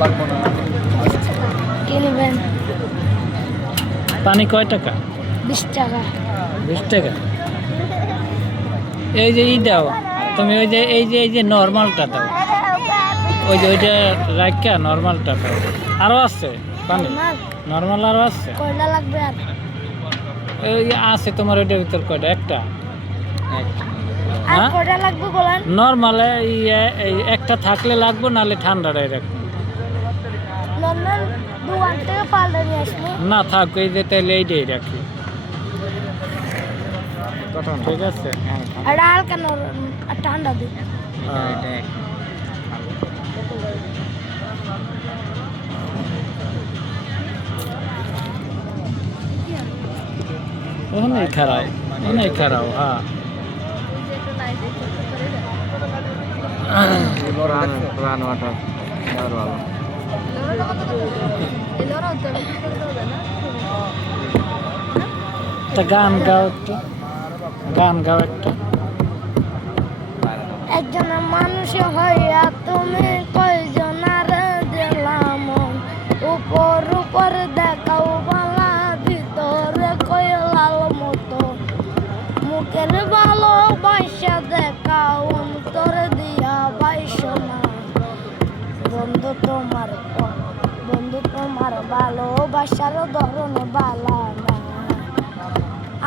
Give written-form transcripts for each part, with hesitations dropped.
লাগবো না। কিনবেন পানি কয় টাকা? 20 টাকা। 20 টাকা। এই যে ই দাও তুমি, ওই যে এই যে নর্মালটা দাও, ওই যে ওইটা রাখা নর্মালটা দাও। আরও আছে পানি? নর্মাল আরও আছে? কয়টা লাগবে আর? এই আছে তোমার ওইটার ভিতর কয়টা? একটা? আর হ্যাঁ কয়টা লাগবে বলেন? নর্মালে এই একটা থাকলে লাগবো, নাহলে ঠান্ডাটাই রাখবো। নর্মাল দোকান থেকে পাল্টে নিয়ে আসবো। না থাক, এই যে তাহলে এইটাই রাখি। ঠিক আছে। আর হালকা ঠান্ডা দিই। অনেক খারাপ, অনেক খারাপ। হ্যাঁ প্রাণ ওয়াটার ভালো। একটা গান গাও, একটু গান গাও একটা। একজন মানুষ হইয়া তুমি কয়জনার দিলাম, উপর উপর দেখাও বালা, ভিতরে কয়লাল মতো, মুখের ভালোবাসা দেখাও, অন্তর দিয়া বাইসো না। বন্ধু তোমার ভালোবাসার ধরন বালা না,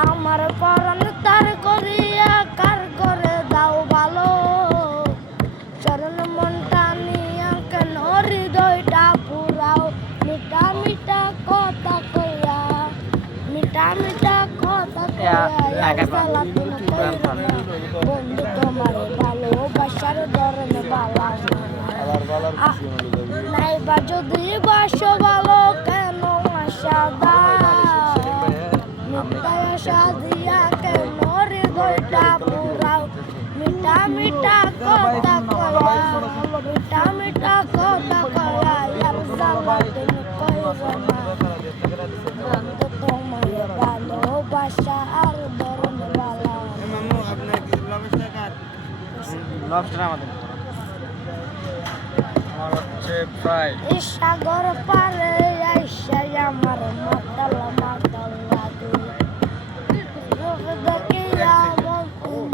আমার পরন তার করিয়া কার করে দাও ভালো, চরণ মনটা নিয়া কেন হৃদয়টা পুরাও, মিঠা মিঠা কথা কইয়া, মিঠা মিঠা কথা কইয়া, বন্ধু তোমার ভালোবাসার ধরন বালা নাই, বা যদি বাসো ভালো কেন আশা দাও, মিথ্যায় আশা দিয়া কেন হৃদয়টা পুরাও, মিঠা মিঠা কথা কয়া, মিঠা মিঠা কথা কয়া, আর জ্বালা তুমি কইরো না। বন্ধু তোমার ভালোবাসা আর ধরন বালা। আমার হচ্ছে প্রায় এই সাগর পারে আইসা আমার মাতাল মাতাল লাগে, রূপ দেখিয়া মন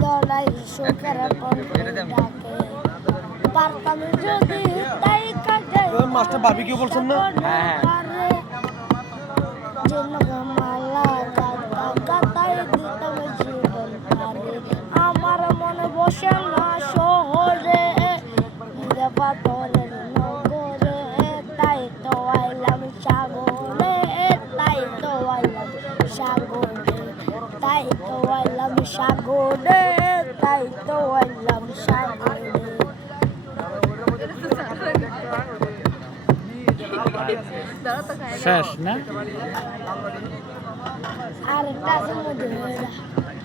দলাই সুখের কণ্ঠে ডাকে, পারতাম যদি তাই কাজে মাস্টার বারবিকিউ বলছেন না? হ্যাঁ মালা গাতাই দিতাম জীবন পারে, আমার মনে বসে না শহরে, পাথরের নগরে, তাই তো আইলাম সাগরে, তাই তো আইলাম সাগরে, তাই তো আইলাম সাগরে, তাই তো আইলাম সাগরে। শেষ না? আরেকটা আছে মধু হয়ে যা,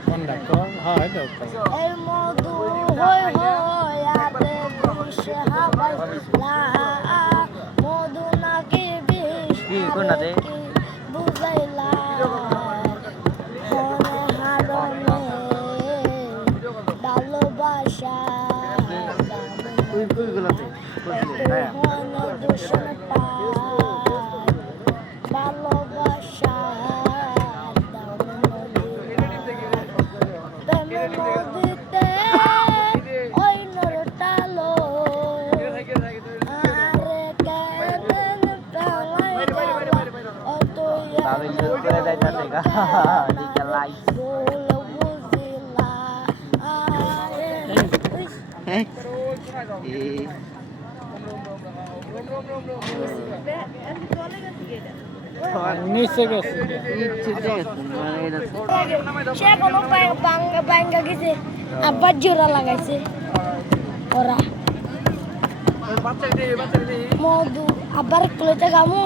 কোনটা কর? হয় দাও কর। এই মধু হই হই আতে বিষ হাবাই লা, মধু নাকি বিষ আরে কি বুঝাইলা, হনে হারনে ভালোবাসা হনে দূষণ পায়, ভালোবাসা নদীতে ওই নরটালো, আরে কেন পেলাই গেলা, ও তুই ভুল বুঝিলা, নিচে গেছে। সে কোনো বাঙ্গা গেছে, আবার জোড়া লাগাইছে ওরা। মধু আবার কলেজে গামু,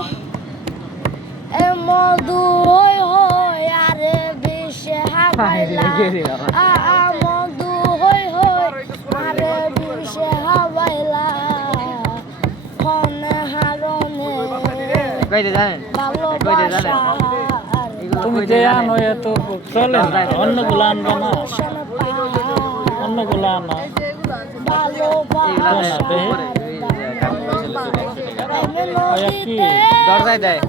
এ মধু হই হই আরে বিষে হাবাইলা, মধু হই হই আরে বিষে হাবাইলা, হনে হারনে ভালোবাসা। তুমি যে আনো এত চলে না, অন্যগুলো আনবে না, অন্যগুলো আনো। ভালোবাসা দরজায় দেয়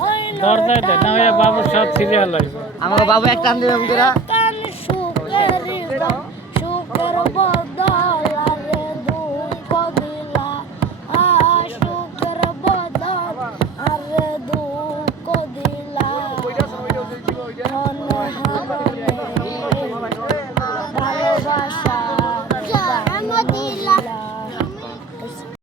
দরজায় দেয় না ওই বাবুর সব সিরিয়াল হইবে আমাকে বাবু একটা টান দিবে মুখেরা সুখের বদল আরে দুঃখ দিলা সুখের বদল আরে দুঃখ দিলা মনে